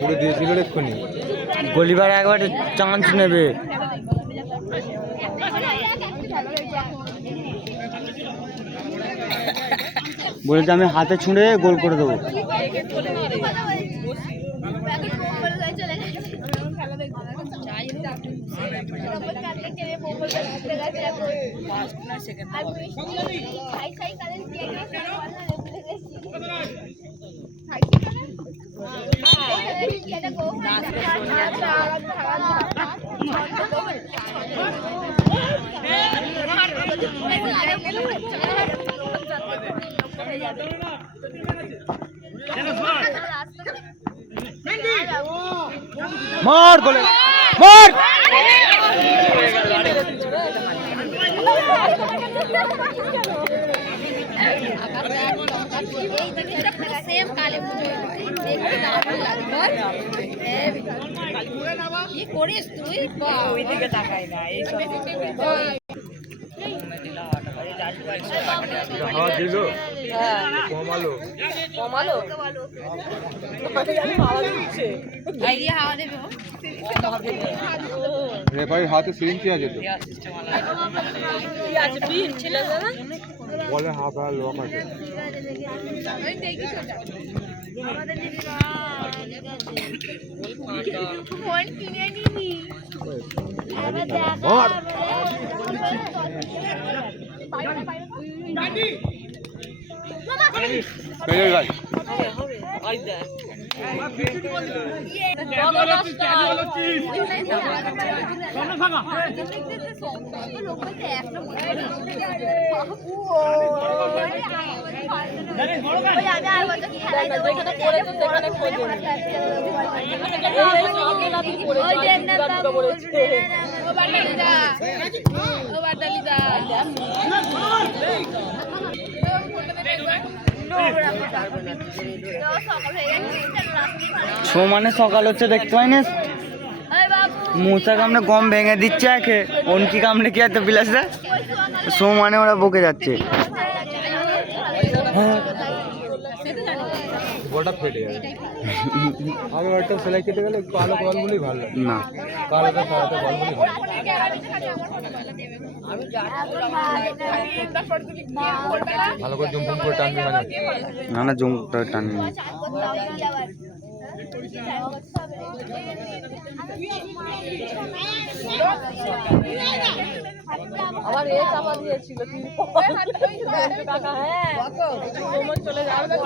পুরো দিয়েছিল এক্ষুনি গলিবার একবার চান্স নেবে। বলেছে আমি হাতে ছুঁড়ে গোল করে দেবো। মার গোলে মার। কি করিস তুই? ওই দিকে তাকাই না। এই সব হাওয়া দিল কমালো কমালো হাওয়া দেবে। রেফারির হাতে সিরিঞ্জ আছে তো বলে হাফ আর লক আছে। সমানে সকাল হচ্ছে দেখতে পাই না। মোচা কামড়ে গম ভেঙে দিচ্ছে একে, অনকি কামড়ে কি এত বিলাসদা সমানে ওরা বকে যাচ্ছে। গোটা ফেটে যাবে। আমি একটা সেলাই কেটে গেলে কালো বলগুলি ভালো লাগে না, কালোটা সারাতে বলগুলি ভালো। ভালো করে জুম করে টানবি মানে না না জমটা টানি। আমার এ চাপা দিয়েছিল চলে যাবে।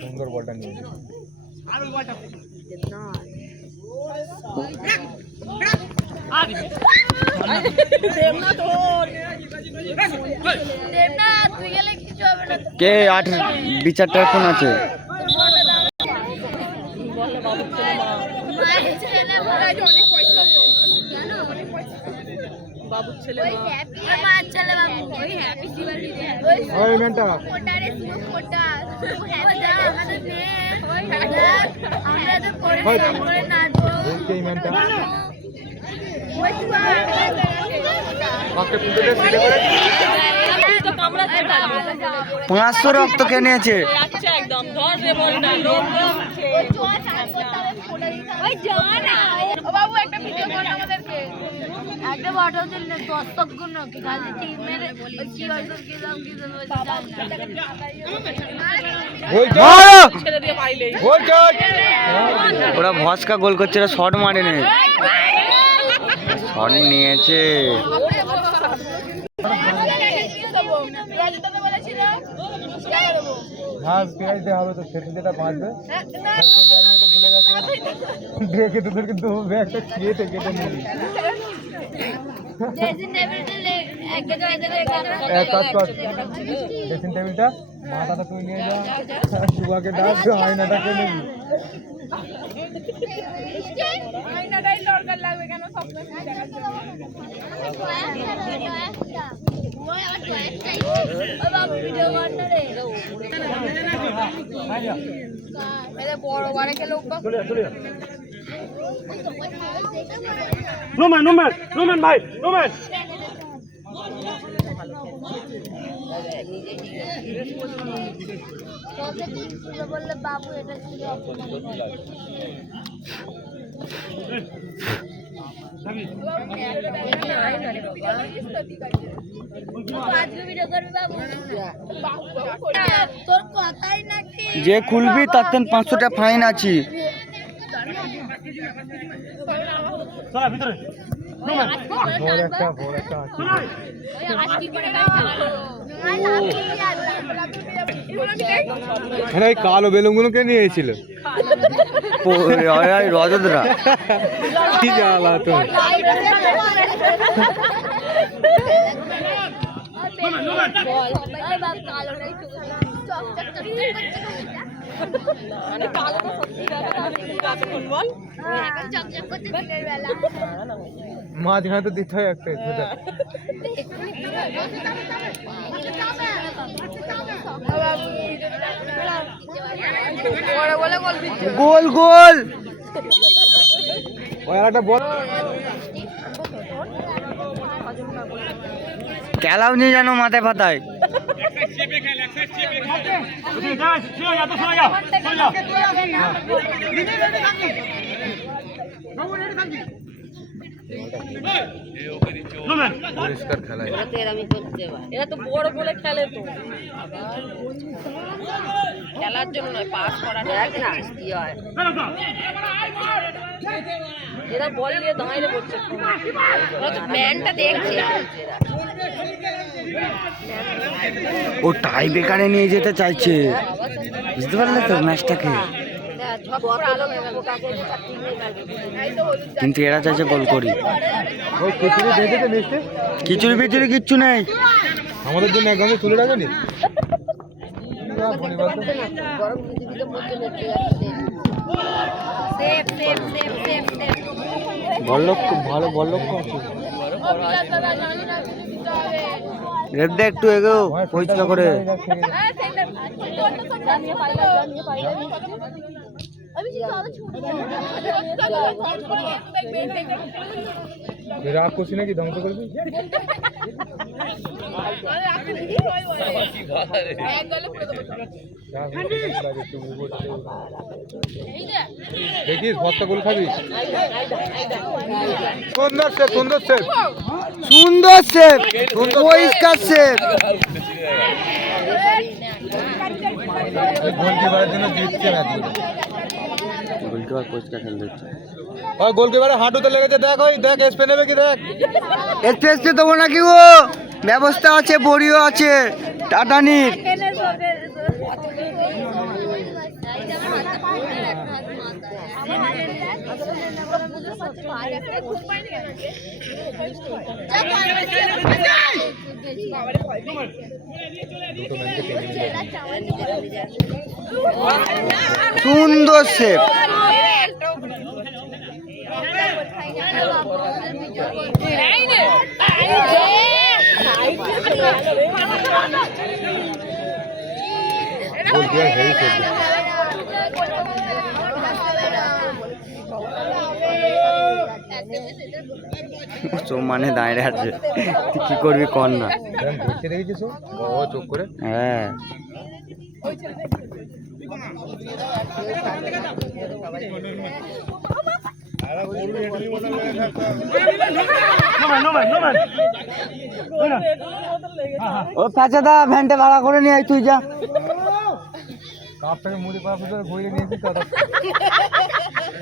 সুন্দর বলটা নিয়ে কে 8 বিচারটার ফোন আছে। বাবুর ছেলে পাঁচশো রক্ত কে নিয়েছে। একদম ধর রে বলটা বাবু একটা ভিডিও কর আমাদেরকে। একটা বটল দিন না দস্তক গুণ কি খালি টিমের কি হইছে কি দাম কি ছেড়ে দিয়ে পাইলে ওরা ভস্কা গোল করছে, শট মারেনি, শট নিয়েছে। ঘাস পেঁয়াজ দেওয়া হবে তো সেটা যেটা বাঁচবে ভুলে গেছে। দেখে তোদেরকে দু ব্যাগটা খেয়েতে কেটে নিবি। এক কাজ কর, ড্রেসিং টেবিলটা মাথাটা তুই নিয়ে যা, সুভাকে ডাক, আয়নাটাকে নিবি। আয়নাটাই দরকার লাগবে কেন স্বপ্ন দেখার জন্য। বড় বড় খেলে রোমান ভাই, রোমান। বললে বাবু এটা ছিল তোর কথাই নাকি যে খুলবি তার 500 টাকা ফাইন আছে। কালো বেলুন গুলো কে নিয়ে এসেছিল? রজতরা কি জ্বালা তো। মাঝখানে তো দিতে হয় একটা। গোল গোল একটা বল খেলাও নিয়ে জানো মাথায় ফাতায়। পরিষ্কার খেলা, এরা তো বড় বলে খেলে, তো খেলার জন্য নয়, পাস করাটা কি হয়। এরা বল নিয়ে দাঁড়িয়ে পড়ছে, ম্যানটা দেখছে। ও টাই বেকারে নিয়ে যেতে চাইছে, বুঝতে পারলে তো ম্যাচটাকে। কিন্তু এরা চাইছে গোল করি। খিচুড়ি ফিচুড়ি কিচ্ছু নেই আমাদের জন্য একদম তুলে রাখেনি। বললো খুব ভালো, বললো আছে। রেডে একটু এগো পরিষ্কার করে। রাগ করছি নাকি, ধ্বংস করবি? দেখিস ভর্তা গোল খাবি। সুন্দর সেভ, সুন্দর সেভ, সুন্দর সেভ, পরিষ্কার সেভ। গোলকিপারের জন্য জিতছে না। গোলকিপার পরিষ্কার খেলতে হচ্ছে। ওই গোলকিপারের হাঁটুতে লেগেছে, দেখ, ওই দেখ স্পে নেবে কি, দেখ। এসপি দেবো নাকি? ও ব্যবস্থা আছে, বড়িও আছে টাটানির। সুন্দর সেভ। মানে দাঁড়িয়ে আছে, তুই কি করবি কর না। দেখেছিস চোখ করে? হ্যাঁ ও পাচাদা ভ্যানটা ভাড়া করে নিয়ে আয়, তুই যা। কাপ থেকে মুড়ি পাওয়া ভিতরে ঘুরে নিয়েছি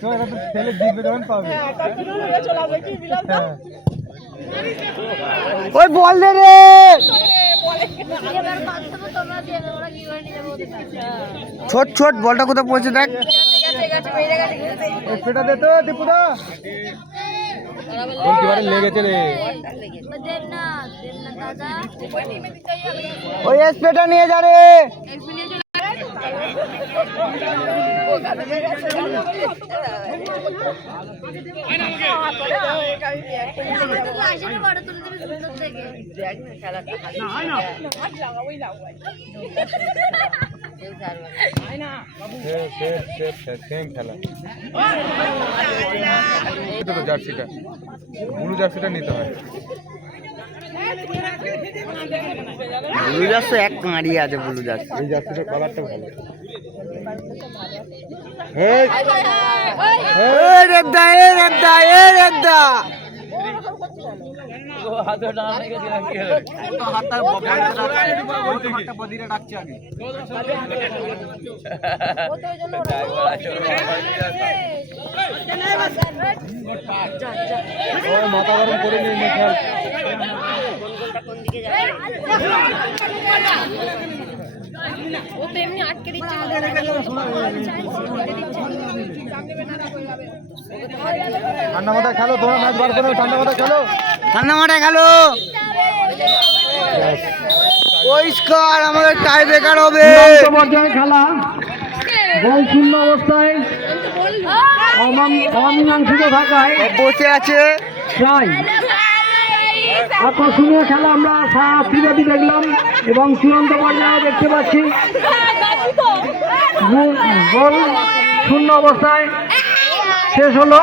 তো, এটা তো ছেলে জিতবে যখন পাবে। ওই বল দে রে। ছোট ছোট বলটা কোথায় পড়েছে দেখ। স্প্রেটা দে তো দীপুদা। গোলকিপারে লেগেছে রে। দেবনাথ দাদা ওই স্প্রেটা নিয়ে যা রে। আসলে বড় তুলে দেবে সুন্দর থেকে সেম খেলা। এটা তো জার্সিটা, ব্লু জার্সিটা নিতে হয়। ব্লু জার্সি এক কাঁড়ি আছে ব্লু জার্সি। এই জার্সিটার কালারটা ভালো। মাথা গরম করে নিয়ে খেল। ও তো এমনি আটকে দিচ্ছে ঠান্ডা মাথায় খেলো, তোমরা ম্যাচ বার করো, ঠান্ডা মাথায় খেলো। ঠান্ডা মাথায় খেলো। পরিষ্কার আমাদের টাই ব্রেকার হবে। পর্যায়ে খেলা বল শূন্য অবস্থায় অমীমাংসিত থাকায় বসে আছে প্রায় আকর্ষণীয় খেলা আমরা সারাটি দেখলাম এবং চূড়ান্ত পর্যায়ে দেখতে পাচ্ছি বল শূন্য অবস্থায় শেষ হলো।